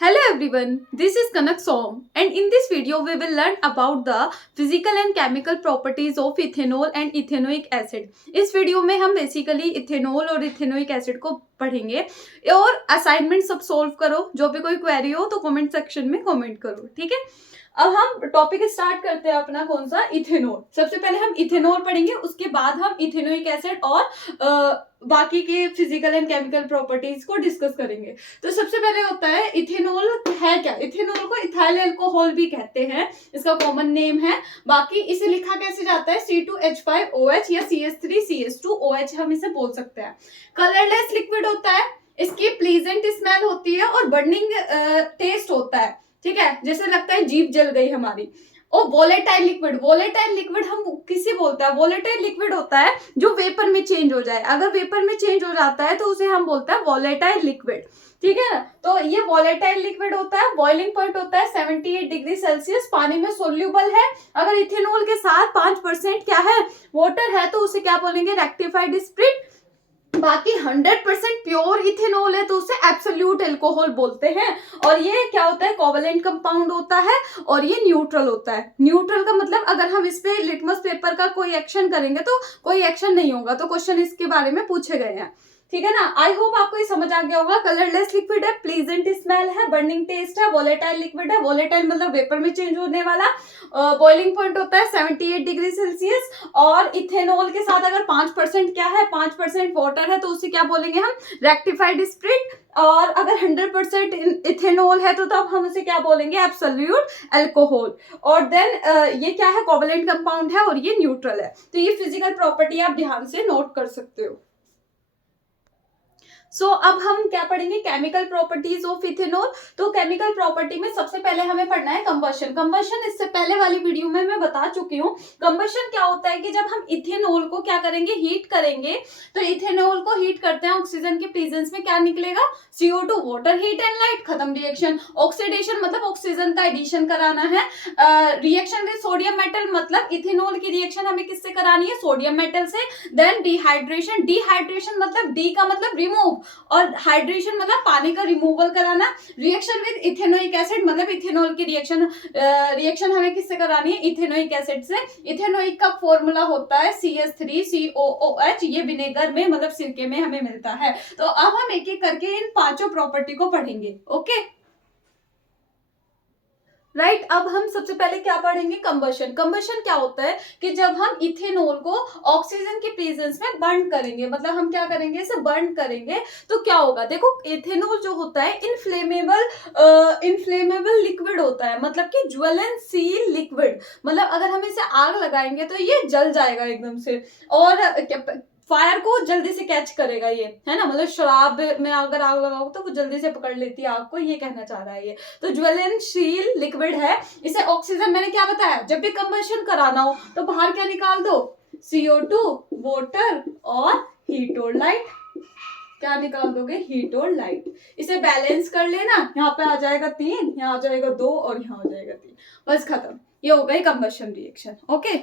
Hello everyone, this is Kanak Som and in this video we will learn about the physical and chemical properties of ethanol and ethanoic acid. इस video में हम basically ethanol और ethanoic acid को पढ़ेंगे और assignment सब solve करो। जो भी कोई क्वेरी हो तो कमेंट सेक्शन में कमेंट करो, ठीक है। अब हम टॉपिक स्टार्ट करते हैं अपना कौन सा, इथेनॉल। सबसे पहले हम इथेनॉल पढ़ेंगे, उसके बाद हम इथेनोइक एसिड और बाकी के फिजिकल एंड केमिकल प्रॉपर्टीज को डिस्कस करेंगे। तो सबसे पहले होता है इथेनॉल है क्या। इथेनॉल को इथाइल अल्कोहल भी कहते हैं, इसका कॉमन नेम है। बाकी इसे लिखा कैसे जाता है, C2H5OH या CH3CH2OH हम इसे बोल सकते हैं। कलरलेस लिक्विड होता है, इसकी प्लीजेंट स्मेल होती है और बर्निंग टेस्ट होता है, ठीक है, जैसे लगता है जीभ जल गई हमारी। और वोलेटाइल लिक्विड हम किसी बोलते हैं, वोलेटाइल लिक्विड होता है जो वेपर में चेंज हो जाए। अगर वेपर में चेंज हो जाता है तो उसे हम बोलते हैं वोलेटाइल लिक्विड, ठीक है ना। तो ये वोलेटाइल लिक्विड होता है, बॉइलिंग पॉइंट होता है 78 डिग्री सेल्सियस, पानी में सोल्यूबल है। अगर इथेनॉल के साथ 5% क्या है, वाटर है, तो उसे क्या बोलेंगे, रेक्टिफाइड स्प्रिट। बाकी 100% प्योर इथेनॉल है तो उसे एब्सोल्यूट अल्कोहल बोलते हैं। और ये क्या होता है, कोवलेंट कंपाउंड होता है और ये न्यूट्रल होता है। न्यूट्रल का मतलब अगर हम इस पे लिटमस पेपर का कोई एक्शन करेंगे तो कोई एक्शन नहीं होगा, तो क्वेश्चन इसके बारे में पूछे गए हैं, ठीक है ना। आई होप आपको ये समझ आ गया होगा। कलरलेस लिक्विड है, प्लीजेंट स्मेल है, बर्निंग टेस्ट है, वोलेटाइल लिक्विड है, वोलेटाइल मतलब वेपर में चेंज होने वाला, बॉइलिंग पॉइंट होता है 78 डिग्री सेल्सियस। और इथेनॉल के साथ अगर 5% क्या है, 5% वाटर है, तो उसे क्या बोलेंगे हम, रेक्टिफाइड स्प्रिट। और अगर 100% इथेनॉल है तो तब हम उसे क्या बोलेंगे, एब्सोल्यूट अल्कोहल। और देन ये क्या है, कोवलेंट कंपाउंड है और ये न्यूट्रल है। तो ये फिजिकल प्रॉपर्टी आप ध्यान से नोट कर सकते हो। अब हम क्या पढ़ेंगे, केमिकल प्रॉपर्टीज ऑफ इथेनॉल। तो केमिकल प्रॉपर्टी में सबसे पहले हमें पढ़ना है कंबशन। इससे पहले वाली वीडियो में मैं बता चुकी हूँ। कंबशन क्या होता है कि जब हम इथेनॉल को क्या करेंगे, हीट करेंगे। तो इथेनॉल को हीट करते हैं, ऑक्सीजन के प्रेजेंस में क्या निकलेगा, CO2, water, heat and light, खत्म रिएक्शन। ऑक्सीडेशन मतलब ऑक्सीजन का एडिशन कराना है। रिएक्शन विद सोडियम मेटल मतलब इथेनॉल की रिएक्शन हमें किससे करानी है, सोडियम मेटल से। देन डिहाइड्रेशन मतलब डी का मतलब रिमूव और हाइड्रेशन मतलब पानी का रिमूवल कराना। रिएक्शन विद इथेनोइक एसिड मतलब इथेनॉल की रिएक्शन हमें किससे करानी है, इथेनोइक एसिड से। इथेनोइक का फॉर्मूला होता है CH3COOH, ये विनेगर में मतलब सिरके में हमें मिलता है। तो अब हम एक एक करके इन पांचों प्रॉपर्टी को पढ़ेंगे, ओके राइट। अब हम सबसे पहले क्या पढ़ेंगे, कंबशन क्या होता है कि जब हम इथेनॉल को ऑक्सीजन के प्रेजेंस में बर्न करेंगे, मतलब हम क्या करेंगे, इसे बर्न करेंगे तो क्या होगा। देखो इथेनॉल जो होता है इनफ्लेमेबल लिक्विड होता है, मतलब कि ज्वलनशील लिक्विड। मतलब अगर हम इसे आग लगाएंगे तो ये जल जाएगा एकदम से, और फायर को जल्दी से कैच करेगा, ये है ना। मतलब शराब में अगर आग लगाओ तो वो जल्दी से पकड़ लेती है आग को, ये कहना चाह रहा है ये। तो ज्वलनशील लिक्विड है। इसे ऑक्सीजन, मैंने क्या बताया, जब भी कंबशन कराना हो तो बाहर क्या निकाल दो, CO2, वाटर और हीट और लाइट। क्या निकाल दोगे, हीट और लाइट। इसे बैलेंस कर लेना, यहाँ पे आ जाएगा 3, यहाँ आ जाएगा 2 और यहाँ आ जाएगा 3, बस खत्म। ये हो गई कंबशन रिएक्शन, ओके।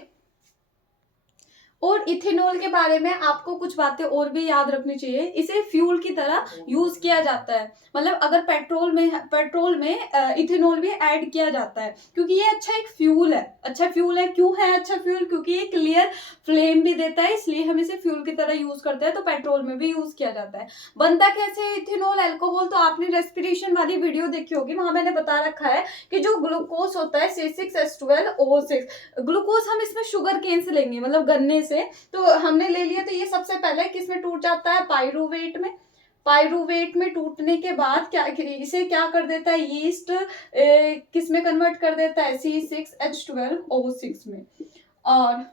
और इथेनॉल के बारे में आपको कुछ बातें और भी याद रखनी चाहिए। इसे फ्यूल की तरह यूज किया जाता है, मतलब अगर पेट्रोल में इथेनॉल भी ऐड किया जाता है, क्योंकि ये अच्छा एक फ्यूल है। अच्छा फ्यूल है, क्यों है अच्छा फ्यूल, क्योंकि ये क्लियर फ्लेम भी देता है, इसलिए हम इसे फ्यूल की तरह यूज करते हैं। तो पेट्रोल में भी यूज किया जाता है। बनता कैसे है इथेनॉल अल्कोहल, तो आपने रेस्पिरेशन वाली वीडियो देखी होगी, वहां मैंने बता रखा है कि जो ग्लूकोज होता है C6H12O6, ग्लूकोज हम इसमें शुगर केन से लेंगे, मतलब गन्ने से। तो हमने ले लिया, तो ये सबसे पहले किसमें टूट जाता है, पाइरूवेट में टूटने के बाद क्या, इसे क्या कर देता है, यीस्ट किस में कन्वर्ट कर देता है, C6H12O6 में, और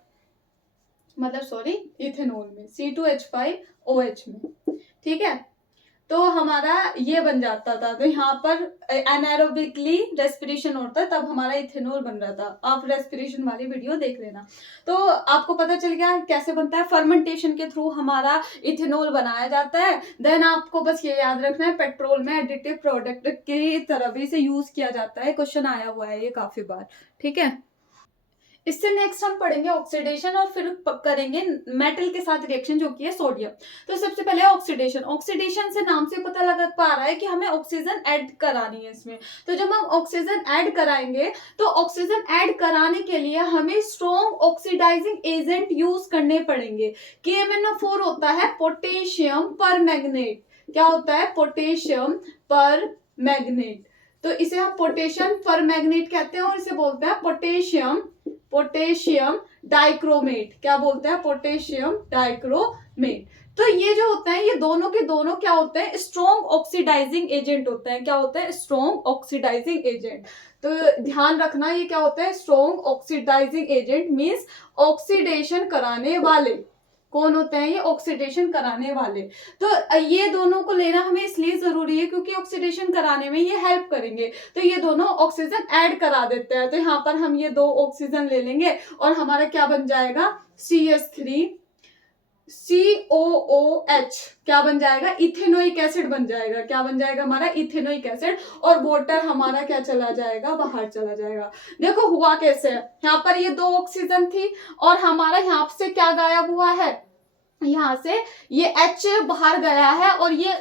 मतलब सॉरी इथेनॉल में C2H5OH में, ठीक है। तो हमारा ये बन जाता था। तो यहाँ पर एनारोबिकली रेस्पिरेशन होता है, तब हमारा इथेनॉल बन रहा था। आप रेस्पिरेशन वाली वीडियो देख लेना, तो आपको पता चल गया कैसे बनता है। फर्मेंटेशन के थ्रू हमारा इथेनॉल बनाया जाता है। देन आपको बस ये याद रखना है, पेट्रोल में एडिटिव प्रोडक्ट की तरह भी इसे यूज किया जाता है। क्वेश्चन आया हुआ है ये काफी बार, ठीक है। इससे नेक्स्ट हम पढ़ेंगे ऑक्सीडेशन और फिर करेंगे मेटल के साथ रिएक्शन जो कि है सोडियम। तो सबसे पहले ऑक्सीडेशन। ऑक्सीडेशन से नाम से पता लग पा रहा है कि हमें ऑक्सीजन ऐड करानी है इसमें। तो जब हम ऑक्सीजन ऐड कराएंगे तो ऑक्सीजन ऐड कराने के लिए हमें स्ट्रॉन्ग ऑक्सीडाइजिंग एजेंट यूज करने पड़ेंगे। KMnO4 होता है पोटेशियम पर मैग्नेट। क्या होता है? पोटेशियम पर मैग्नेट। तो इसे हम पोटेशियम पर मैग्नेट कहते हैं और इसे बोलते हैं पोटेशियम डाइक्रोमेट। क्या बोलते हैं? Potassium dichromate. तो ये जो होता है ये दोनों के दोनों क्या होते हैं? स्ट्रॉन्ग ऑक्सीडाइजिंग एजेंट होते हैं। क्या होता है? Strong oxidizing agent. तो ध्यान रखना ये क्या होता है? Strong oxidizing agent means oxidation कराने वाले। कौन होते हैं ये? ऑक्सीडेशन कराने वाले। तो ये दोनों को लेना हमें इसलिए जरूरी है क्योंकि ऑक्सीडेशन कराने में ये हेल्प करेंगे। तो ये दोनों ऑक्सीजन ऐड करा देते हैं। तो यहाँ पर हम ये 2 ऑक्सीजन ले लेंगे और हमारा क्या बन जाएगा? CH3COOH। क्या बन जाएगा? इथेनोइक एसिड बन जाएगा। क्या बन जाएगा हमारा? Ethanoic acid. और वाटर हमारा क्या चला जाएगा? बाहर चला जाएगा। देखो हुआ कैसे है, यहाँ पर ये 2 ऑक्सीजन थी और हमारा यहाँ से क्या गायब हुआ है? यहाँ से ये H बाहर गया है और ये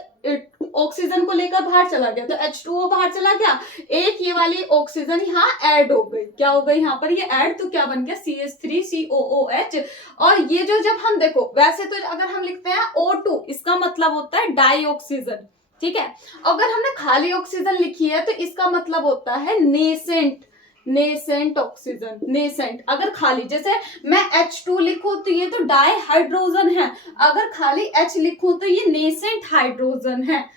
ऑक्सीजन को लेकर बाहर चला गया। तो H2O बाहर चला गया। एक ये वाली ऑक्सीजन यहाँ ऐड हो गई। क्या हो गई? यहाँ पर ये ऐड। तो क्या बन गया? CH3COOH। और ये जो जब हम देखो वैसे तो अगर हम लिखते हैं O2 इसका मतलब होता है डाई ऑक्सीजन। ठीक है। अगर हमने खाली ऑक्सीजन लिखी है तो इसका मतलब होता है नेसेंट ऑक्सीजन। नेसेंट अगर खाली, जैसे मैं H2 लिखूं तो ये तो डाई हाइड्रोजन है, अगर खाली H लिखूं तो ये नेसेंट हाइड्रोजन है।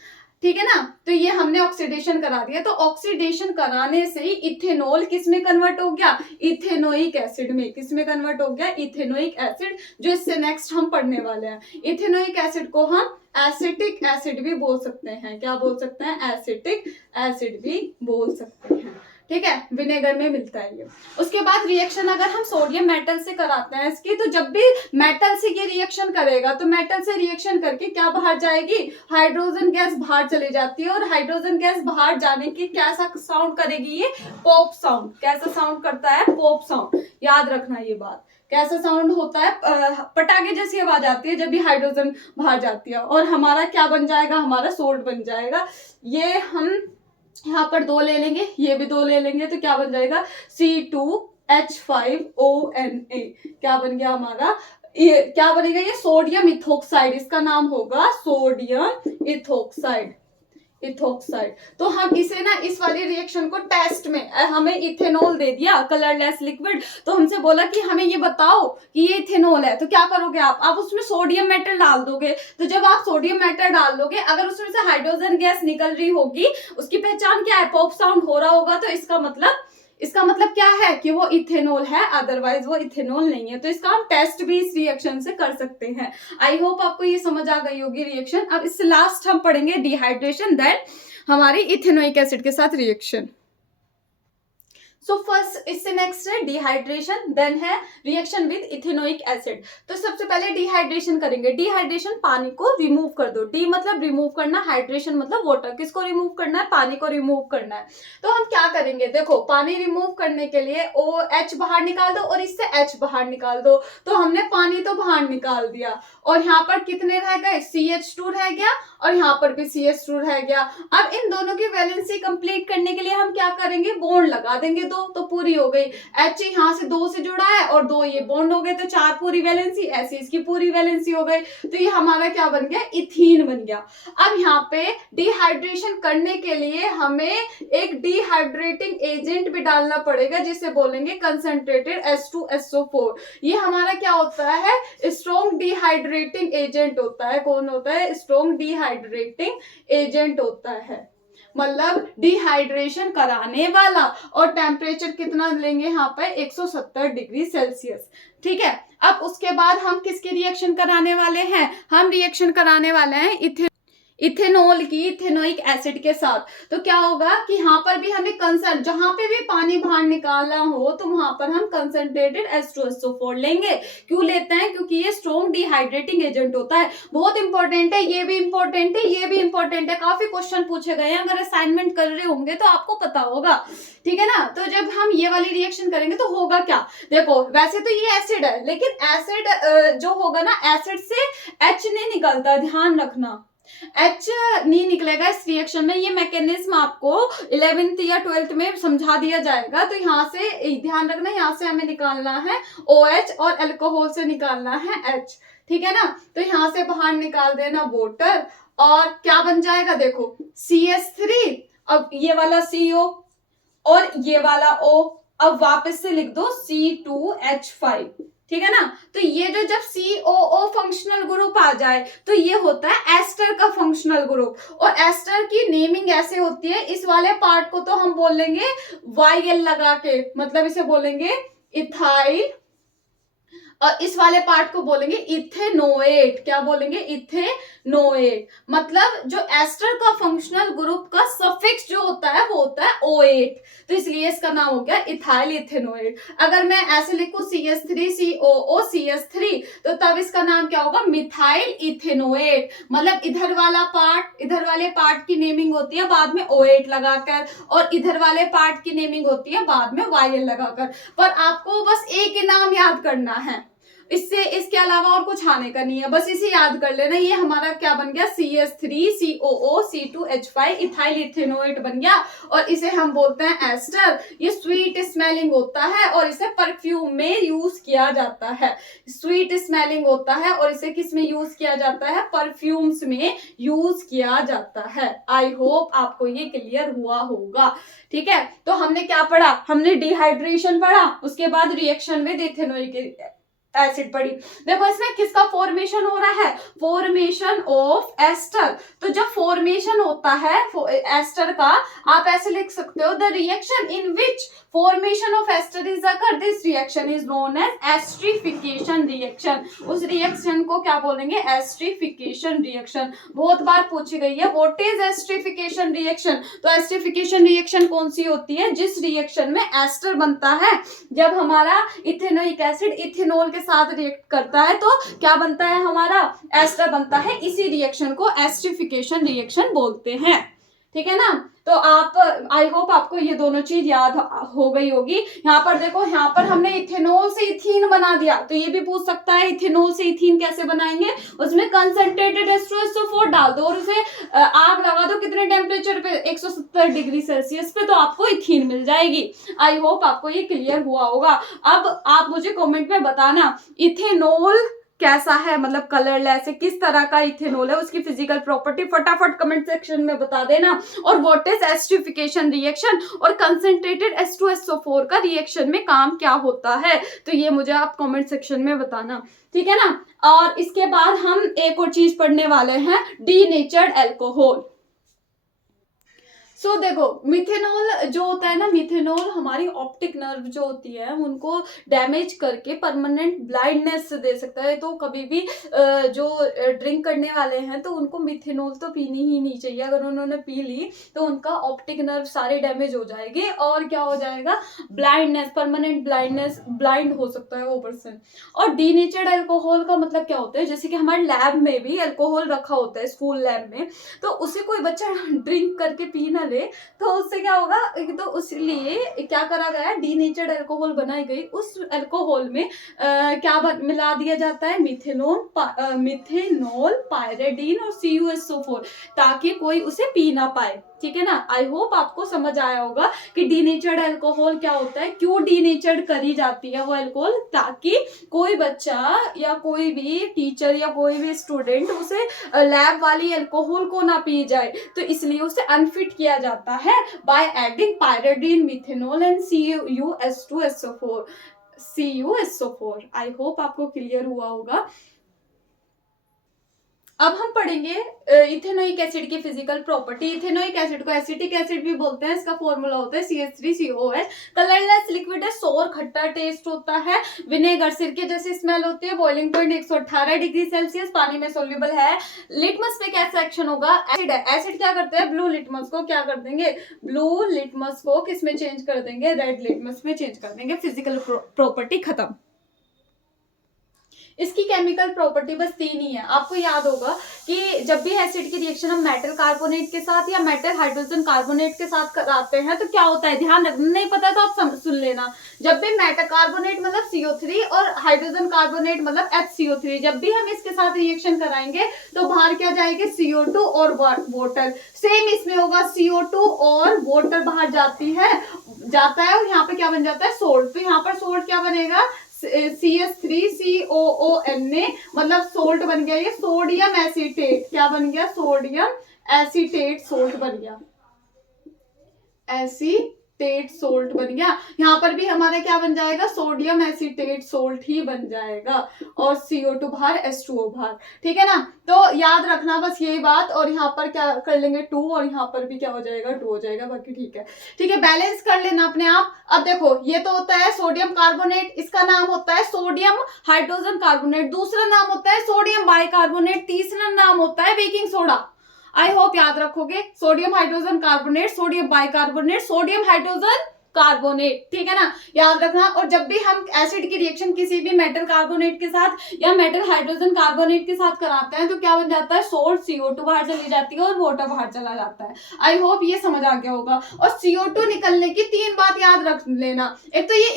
ठीक है ना। तो ये हमने ऑक्सीडेशन करा दिया। तो ऑक्सीडेशन कराने से ही इथेनॉल किस में कन्वर्ट हो गया? इथेनोइक एसिड में। किस में कन्वर्ट हो गया? इथेनोइक एसिड, जो इससे नेक्स्ट हम पढ़ने वाले हैं। इथेनोइक एसिड को हम एसिटिक एसिड भी बोल सकते हैं। क्या बोल सकते हैं? एसिटिक एसिड भी बोल सकते हैं। ठीक है। विनेगर में मिलता है ये। उसके बाद रिएक्शन अगर हम सोडियम मेटल से कराते हैं इसकी, तो जब भी मेटल से ये रिएक्शन करेगा तो मेटल से रिएक्शन करके क्या बाहर जाएगी? हाइड्रोजन गैस बाहर चली जाती है। और हाइड्रोजन गैस बाहर जाने की कैसा साउंड करेगी? ये पॉप साउंड। कैसा साउंड करता है? Pop sound. याद रखना ये बात। कैसा साउंड होता है? पटाखे जैसी आवाज आती है जब भी हाइड्रोजन बाहर जाती है। और हमारा क्या बन जाएगा? हमारा सोल्ट बन जाएगा। ये हम यहाँ पर 2 ले लेंगे, ये भी 2 ले लेंगे, तो क्या बन जाएगा? C2H5ONA। क्या बन गया हमारा? ये क्या बनेगा? ये सोडियम इथोक्साइड। इसका नाम होगा सोडियम इथोक्साइड। तो हम इसे ना इस वाली रिएक्शन को टेस्ट में हमें इथेनॉल दे दिया कलरलेस लिक्विड, तो हमसे बोला कि हमें ये बताओ कि ये इथेनॉल है। तो क्या करोगे आप उसमें सोडियम मेटल डाल दोगे। तो जब आप सोडियम मेटल डाल दोगे, अगर उसमें से हाइड्रोजन गैस निकल रही होगी, उसकी पहचान क्या है? पॉप साउंड हो रहा होगा। तो इसका मतलब क्या है? कि वो इथेनॉल है, अदरवाइज वो इथेनॉल नहीं है। तो इसका हम टेस्ट भी इस रिएक्शन से कर सकते हैं। आई होप आपको ये समझ आ गई होगी रिएक्शन। अब इससे लास्ट हम पढ़ेंगे डिहाइड्रेशन, देन हमारी इथेनोइक एसिड के साथ रिएक्शन। सो फर्स्ट इससे नेक्स्ट है डिहाइड्रेशन, देन है रिएक्शन विद इथेनोइक एसिड। तो सबसे पहले डिहाइड्रेशन करेंगे। डिहाइड्रेशन, पानी को रिमूव कर दो। डी मतलब रिमूव करना, हाइड्रेशन मतलब वाटर। किसको रिमूव करना है? पानी को रिमूव करना है। तो हम क्या करेंगे? देखो पानी रिमूव करने के लिए OH बाहर निकाल दो और इससे H बाहर निकाल दो। तो हमने पानी तो बाहर निकाल दिया और यहाँ पर कितने रह गए? CH2 रह गया और यहाँ पर भी CH2 रह गया। अब इन दोनों की वैलेंसी कंप्लीट करने के लिए हम क्या करेंगे? बॉन्ड लगा देंगे 2, तो पूरी हो गई। H यहाँ से 2 से जुड़ा है और 2 ये बॉन्ड हो गए, तो 4 पूरी वैलेंसी। ऐसी इसकी पूरी वैलेंसी हो गई। तो ये हमारा क्या बन गया? इथीन बन गया। अब यहाँ पे डिहाइड्रेशन करने के लिए हमें एक डिहाइड्रेटिंग एजेंट भी डालना पड़ेगा, जिसे बोलेंगे कंसंट्रेटेड H2SO4। ये हमारा क्या होता है? स्ट्रॉन्ग डिहाइड्रेटिंग एजेंट होता है। कौन होता है? स्ट्रॉन्ग डिहाइड्रेटिंग एजेंट होता है, मतलब डिहाइड्रेशन कराने वाला। और टेम्परेचर कितना लेंगे यहाँ पे? 170 डिग्री सेल्सियस। ठीक है। अब उसके बाद हम किसकी रिएक्शन कराने वाले हैं? हम रिएक्शन कराने वाले हैं इथेनॉल की इथेनोइक एसिड के साथ, तो क्या होगा कि यहाँ पर भी हमें कंसर्न, जहां पे भी पानी बाहर निकालना हो तो वहां पर हम कंसंट्रेटेड H2SO4 लेंगे। क्यों लेते हैं? क्योंकि ये स्ट्रॉन्ग डिहाइड्रेटिंग एजेंट होता है। बहुत इंपॉर्टेंट है, ये भी इंपॉर्टेंट है, ये भी इंपॉर्टेंट है, काफी क्वेश्चन पूछे गए हैं, अगर असाइनमेंट कर रहे होंगे तो आपको पता होगा, ठीक है ना। तो जब हम ये वाली रिएक्शन करेंगे तो होगा क्या, देखो वैसे तो ये एसिड है, लेकिन एसिड जो होगा ना, एसिड से H नहीं निकलता, ध्यान रखना, H नहीं निकलेगा इस रिएक्शन में। ये मैकेनिज्म आपको 11th या 12th में समझा दिया जाएगा। तो यहाँ से ध्यान रखना, यहाँ से हमें निकालना है OH और अल्कोहल से निकालना है H, ठीक है ना। तो यहाँ से बाहर निकाल देना वाटर, और क्या बन जाएगा, देखो CH3, अब ये वाला CO और ये वाला O, अब वापस से लिख दो C2H5, ठीक है ना। तो ये जो जब COO फंक्शनल ग्रुप आ जाए तो ये होता है एस्टर का फंक्शनल ग्रुप, और एस्टर की नेमिंग ऐसे होती है, इस वाले पार्ट को तो हम बोलेंगे YL लगा के, मतलब इसे बोलेंगे इथाइल, और इस वाले पार्ट को बोलेंगे इथेनोएट। क्या बोलेंगे? इथेनोएट। मतलब जो एस्टर का फंक्शनल ग्रुप का सफिक्स जो होता है वो होता है O8, तो इसलिए इसका नाम हो गया इथाइल इथेनोएट। अगर मैं ऐसे लिखूं CH3COO CH3, तो तब इसका नाम क्या होगा? Methyl ethanoate. मतलब इधर वाला पार्ट, इधर वाले पार्ट की नेमिंग होती है बाद में O8 लगाकर, और इधर वाले पार्ट की नेमिंग होती है बाद में YL लगाकर। पर आपको बस एक ही नाम याद करना है, इससे इसके अलावा और कुछ आने का नहीं है, बस इसे याद कर लेना। ये हमारा क्या बन गया? CH3COO C2H5 इथाइल इथेनोएट बन गया, और इसे हम बोलते हैं एस्टर। ये स्वीट स्मेलिंग होता है और इसे परफ्यूम में यूज किया जाता है। स्वीट स्मेलिंग होता है और इसे किस में यूज किया जाता है? परफ्यूम्स में यूज किया जाता है। आई होप आपको ये क्लियर हुआ होगा, ठीक है। तो हमने क्या पढ़ा? हमने डिहाइड्रेशन पढ़ा, उसके बाद रिएक्शन में इथेनोइक एसिड पड़ी। देखो इसमें किसका फॉर्मेशन हो रहा है? Formation of ester. तो जब फॉर्मेशन होता है एस्टर का, आप ऐसे लिख सकते हो, the reaction in which formation of ester is occur, this reaction is known as esterification reaction. उस रिएक्शन को क्या बोलेंगे? Esterification reaction. बहुत बार पूछी गई है, व्हाट इज एस्ट्रिफिकेशन रिएक्शन। तो एस्ट्रिफिकेशन रिएक्शन कौन सी होती है? जिस रिएक्शन में एस्टर बनता है, जब हमारा इथेनोइक एसिड इथेनॉल के साथ रिएक्ट करता है तो क्या बनता है? हमारा एस्टर बनता है। इसी रिएक्शन को एस्ट्रिफिकेशन रिएक्शन बोलते हैं, ठीक है ना। तो आप, आई होप आपको ये दोनों चीज याद हो गई होगी। यहाँ पर देखो, यहाँ पर हमने इथेनॉल से इथीन बना दिया, तो ये भी पूछ सकता है इथेनॉल से इथीन कैसे बनाएंगे। उसमें कंसंट्रेटेड H2SO4 डाल दो और उसे आग लगा दो, कितने टेम्परेचर पे? 170 डिग्री सेल्सियस पे, तो आपको इथीन मिल जाएगी। आई होप आपको ये क्लियर हुआ होगा। अब आप मुझे कमेंट में बताना इथेनॉल कैसा है, मतलब कलरलेस है, किस तरह का इथेनॉल है, उसकी फिजिकल प्रॉपर्टी फटाफट कमेंट सेक्शन में बता देना। और व्हाट इज एस्ट्रिफिकेशन रिएक्शन, और कंसंट्रेटेड H2SO4 का रिएक्शन में काम क्या होता है, तो ये मुझे आप कमेंट सेक्शन में बताना, ठीक है ना। और इसके बाद हम एक और चीज पढ़ने वाले हैं, डीनेचर्ड अल्कोहल। सो देखो, मिथेनॉल जो होता है ना, मिथेनॉल हमारी ऑप्टिक नर्व जो होती है उनको डैमेज करके परमानेंट ब्लाइंडनेस दे सकता है। तो कभी भी जो ड्रिंक करने वाले हैं तो उनको मिथेनॉल तो पीनी ही नहीं चाहिए। अगर उन्होंने पी ली तो उनका ऑप्टिक नर्व सारे डैमेज हो जाएंगे, और क्या हो जाएगा? ब्लाइंडनेस, परमानेंट ब्लाइंडनेस, ब्लाइंड हो सकता है वो पर्सन। और डीनेचर्ड अल्कोहल का मतलब क्या होता है? जैसे कि हमारे लैब में भी अल्कोहल रखा होता है, स्कूल लैब में, तो उसे कोई बच्चा ड्रिंक करके पी ना ले तो उससे क्या होगा? तो इसलिए क्या करा गया? डीनेचर्ड अल्कोहल बनाई गई। उस अल्कोहल में क्या मिला दिया जाता है? मिथेनॉल, पायरेडीन और CuSO4, ताकि कोई उसे पी ना पाए, ठीक है ना। आई होप आपको समझ आया होगा कि डीनेचर्ड अल्कोहल क्या होता है, क्यों डीनेचर्ड करी जाती है वो अल्कोहल, ताकि कोई बच्चा या कोई भी टीचर या कोई भी स्टूडेंट उसे लैब वाली अल्कोहल को ना पी जाए, तो इसलिए उसे अनफिट किया जाता है by adding pyridine, methanol and CuSO4। I hope आपको क्लियर हुआ होगा। अब हम पढ़ेंगे इथेनोइक एसिड की फिजिकल प्रॉपर्टी। इथेनोइक एसिड को एसिटिक एसिड भी बोलते हैं। इसका फॉर्मूला होता है CH3COOH। कलरलेस लिक्विड है, सोर खट्टा टेस्ट होता है। विनेगर सिरके जैसी स्मेल होती है। बॉइलिंग पॉइंट 118 डिग्री सेल्सियस, पानी में सोल्यूबल है। लिटमस पे कैसा एक्शन होगा? एसिड है। एसिड क्या करते हैं? ब्लू लिटमस को क्या कर देंगे? ब्लू लिटमस को किस में चेंज कर देंगे? रेड लिटमस में चेंज कर देंगे। फिजिकल प्रॉपर्टी खत्म। इसकी केमिकल प्रॉपर्टी बस 3 ही है। आपको याद होगा कि जब भी एसिड की रिएक्शन हम मेटल कार्बोनेट के साथ या मेटल हाइड्रोजन कार्बोनेट के साथ कराते हैं तो क्या होता है, ध्यान रखना, नहीं पता तो आप सुन लेना। जब भी मेटल कार्बोनेट मतलब CO3 और हाइड्रोजन कार्बोनेट मतलब HCO3, जब भी हम इसके साथ रिएक्शन कराएंगे तो बाहर क्या जाएंगे? CO2 और वाटर। सेम इसमें होगा, CO2 और वाटर बाहर जाता है और यहाँ पे क्या बन जाता है? सोल्ट। तो यहाँ पर सोल्ट क्या बनेगा? CH3COONA मतलब सोल्ट बन गया। ये सोडियम एसीटेट क्या बन गया? सोडियम एसीटेट सोल्ट बन गया। एसीटेट सोल्ट बन गया। यहाँ पर भी हमारा क्या बन जाएगा? सोडियम एसीटेट सोल्ट ही बन जाएगा और CO2 बाहर, H2O बाहर। ठीक है ना? तो याद रखना बस यही बात। और यहाँ पर क्या कर लेंगे? 2 और यहाँ पर भी क्या हो जाएगा? 2 हो जाएगा। बाकी ठीक है, ठीक है, बैलेंस कर लेना अपने आप। अब देखो ये तो होता है सोडियम कार्बोनेट, इसका नाम होता है सोडियम हाइड्रोजन कार्बोनेट। दूसरा नाम होता है सोडियम बाइकार्बोनेट। तीसरा नाम होता है बेकिंग सोडा। आई होप याद रखोगे। Sodium hydrogen carbonate, sodium bicarbonate, sodium hydrogen carbonate. ठीक है ना? याद रखना। और जब भी हम एसिड की रिएक्शन किसी भी मेटल कार्बोनेट के साथ या मेटल हाइड्रोजन कार्बोनेट के साथ कराते हैं तो क्या बन जाता है? सोल्ट, CO2 बाहर चली जाती है और वाटर बाहर चला जाता है। आई होप ये समझ आ गया होगा। और CO2 निकलने की 3 बात याद रख लेना। एक तो ये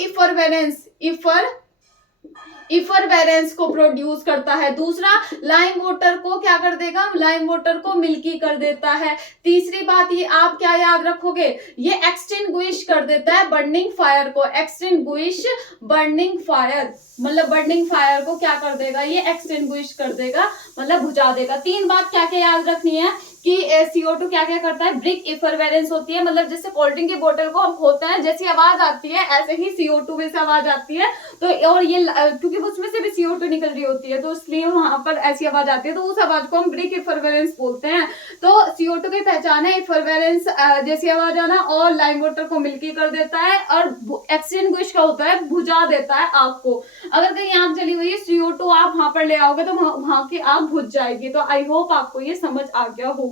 इफरवेरेंस को प्रोड्यूस करता है। दूसरा, लाइम वाटर को क्या कर देगा? लाइम वाटर को मिल्की कर देता है। तीसरी बात ये आप क्या याद रखोगे? ये एक्सटिंग्विश कर देता है बर्निंग फायर को। एक्सटिंग्विश बर्निंग फायर मतलब बर्निंग फायर को क्या कर देगा? ये एक्सटिंग्विश कर देगा मतलब बुझा देगा। 3 बात क्या क्या याद रखनी है कि CO2 क्या क्या करता है? ब्रिक इफरवेरेंस होती है, मतलब जैसे कोल्ड ड्रिंक की बोतल को हम खोलते हैं जैसी आवाज आती है ऐसे ही CO2 में से आवाज आती है। तो और ये क्योंकि उसमें से भी CO2 निकल रही होती है तो इसलिए वहां पर ऐसी आवाज आती है, तो उस आवाज को हम ब्रिक इफरवेरेंस बोलते हैं। तो CO2 की पहचान है इफरवेरेंस, जैसी आवाज आना, और लाइम वाटर को मिल्की कर देता है, और एक्सटिंग्विश का होता है बुझा देता है आग को। अगर कहीं आग जली हुई है, CO2 आप वहां पर ले आओगे तो वहां की आग बुझ जाएगी। तो आई होप आपको ये समझ आ गया होगा।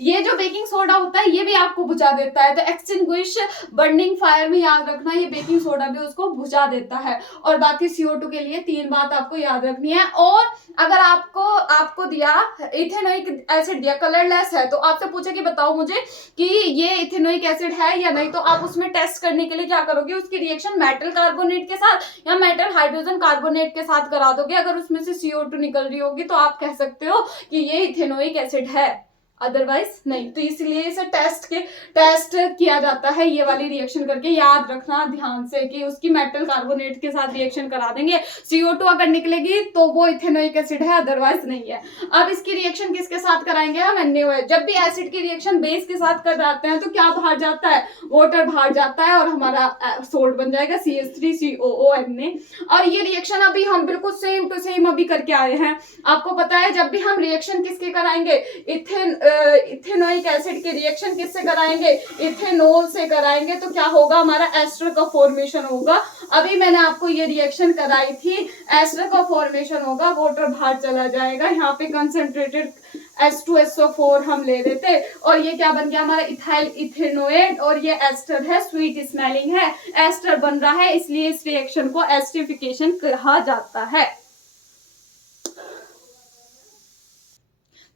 ये जो बेकिंग सोडा होता है ये भी आपको बुझा देता है। तो एक्सटिंग्विश बर्निंग फायर में याद रखना, ये बेकिंग सोडा भी उसको बुझा देता है। और बाकी CO2 के लिए 3 बात आपको याद रखनी है। और अगर आपको दिया इथेनोइक एसिड दिया, कलरलेस है, तो आपसे पूछे कि बताओ मुझे कि ये इथेनोइक एसिड है या नहीं, तो आप उसमें टेस्ट करने के लिए क्या करोगे? उसकी रिएक्शन मेटल कार्बोनेट के साथ या मेटल हाइड्रोजन कार्बोनेट के साथ करा दोगे। अगर उसमें से CO2 निकल रही होगी तो आप कह सकते हो कि ये इथेनोइक एसिड है, अदरवाइज नहीं। तो इसलिए इसे टेस्ट किया जाता है ये वाली रिएक्शन करके। याद रखना ध्यान से कि उसकी मेटल कार्बोनेट के साथ रिएक्शन करा देंगे, CO2 अगर निकलेगी तो वो इथेनोइक एसिड है, अदरवाइज नहीं है। अब इसकी रिएक्शन किसके साथ कराएंगे हम? NaOH। जब भी एसिड की रिएक्शन बेस के साथ कराते हैं तो क्या बाहर जाता है? वाटर बाहर जाता है और हमारा सोल्ट बन जाएगा CH3COONA। और ये रिएक्शन अभी हम बिल्कुल सेम टू सेम अभी करके आए हैं। आपको पता है जब भी हम रिएक्शन किसके कराएंगे? इथेनोइक एसिड की रिएक्शन किससे कराएंगे? इथेनॉल से कराएंगे। तो क्या होगा? हमारा एस्टर का फॉर्मेशन होगा। अभी मैंने आपको ये रिएक्शन कराई थी, एस्टर का फॉर्मेशन होगा, वाटर बाहर चला जाएगा, यहाँ पे कंसेंट्रेटेड H2SO4 हम ले लेते और ये क्या बन गया? हमारा इथाइल इथेनोएट। और ये एस्टर है, स्वीट स्मेलिंग है, एस्टर बन रहा है, इसलिए इस रिएक्शन को एस्टरिफिकेशन कहा जाता है।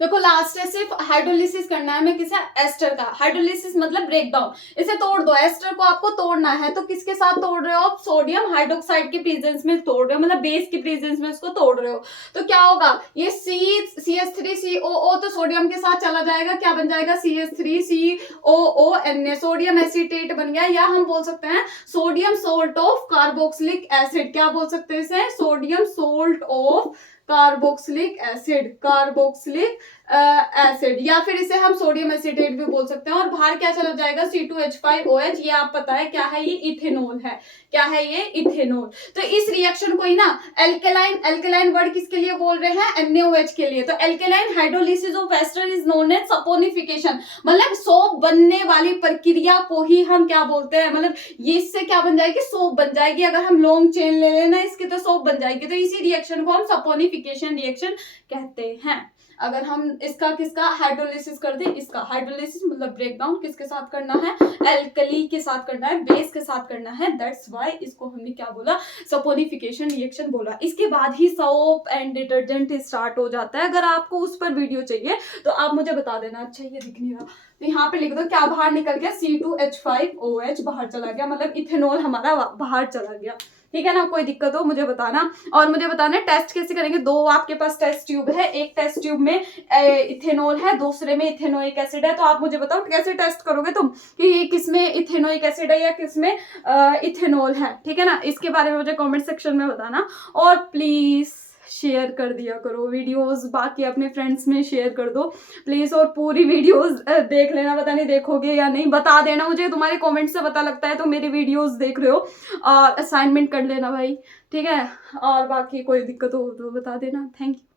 देखो लास्ट है सिर्फ हाइड्रोलिसिस करना है हमें किसे? एस्टर का। हाइड्रोलिसिस मतलब ब्रेक डाउन, इसे तोड़ दो। एस्टर को आपको तोड़ना है तो किसके साथ तोड़ रहे हो आप? सोडियम हाइड्रोक्साइड के प्रेजेंस में तोड़ रहे हो, मतलब बेस के प्रेजेंस में उसको तोड़ रहे हो। तो क्या होगा? ये CH3COO तो सोडियम के साथ चला जाएगा, क्या बन जाएगा? CH3COONA, सोडियम एसीटेट बन गया। या हम बोल सकते हैं sodium salt of carboxylic acid. क्या बोल सकते हैं इसे? Sodium salt of carboxylic acid. Carboxylic acid, या फिर इसे हम सोडियम एसिटेट भी बोल सकते हैं। और बाहर क्या चला जाएगा, C2H5OH, ये आप पता है क्या है, ये इथेनॉल है। क्या है ये, इथेनॉल। तो इस रिएक्शन को ही ना एल्केलाइन, एल्केलाइन वर्ड किसके लिए बोल रहे हैं, NaOH के लिए। तो alkaline hydrolysis of ester is known as saponification, मतलब सोप बनने वाली प्रक्रिया को ही हम क्या बोलते हैं, मतलब ये इससे क्या बन जाएगी, सोप बन जाएगी। अगर हम लॉन्ग चेन ले लेना इसकी तो सोप बन जाएगी। तो इसी रिएक्शन को हम सपोनिफिकेशन रिएक्शन कहते हैं। अगर हम इसका किसका हाइड्रोलिसिस कर दें, इसका हाइड्रोलिसिस मतलब ब्रेकडाउन किसके साथ करना है, एल्कली के साथ करना है, बेस के साथ करना है। दैट्स व्हाई इसको हमने क्या बोला, सपोनिफिकेशन रिएक्शन बोला। इसके बाद ही सोप एंड डिटर्जेंट स्टार्ट हो जाता है। अगर आपको उस पर वीडियो चाहिए तो आप मुझे बता देना। अच्छा ये दिख नहीं रहा, तो यहाँ पे लिख दो क्या बाहर निकल गया, C2H5OH बाहर चला गया, मतलब इथेनॉल हमारा बाहर चला गया। ठीक है ना, कोई दिक्कत हो मुझे बताना। और मुझे बताना टेस्ट कैसे करेंगे। दो आपके पास टेस्ट ट्यूब है, एक टेस्ट ट्यूब में इथेनॉल है, दूसरे में इथेनोइक एसिड है। तो आप मुझे बताओ कैसे टेस्ट करोगे तुम कि किसमें इथेनोइक एसिड है या किसमें इथेनॉल है। ठीक है ना, इसके बारे में मुझे कमेंट सेक्शन में बताना। और प्लीज शेयर कर दिया करो वीडियोस, बाकी अपने फ्रेंड्स में शेयर कर दो प्लीज। और पूरी वीडियोस देख लेना, पता नहीं देखोगे या नहीं, बता देना मुझे, तुम्हारे कमेंट से पता लगता है तो मेरी वीडियोस देख रहे हो। और असाइनमेंट कर लेना भाई, ठीक है। और बाकी कोई दिक्कत हो तो बता देना। Thank you.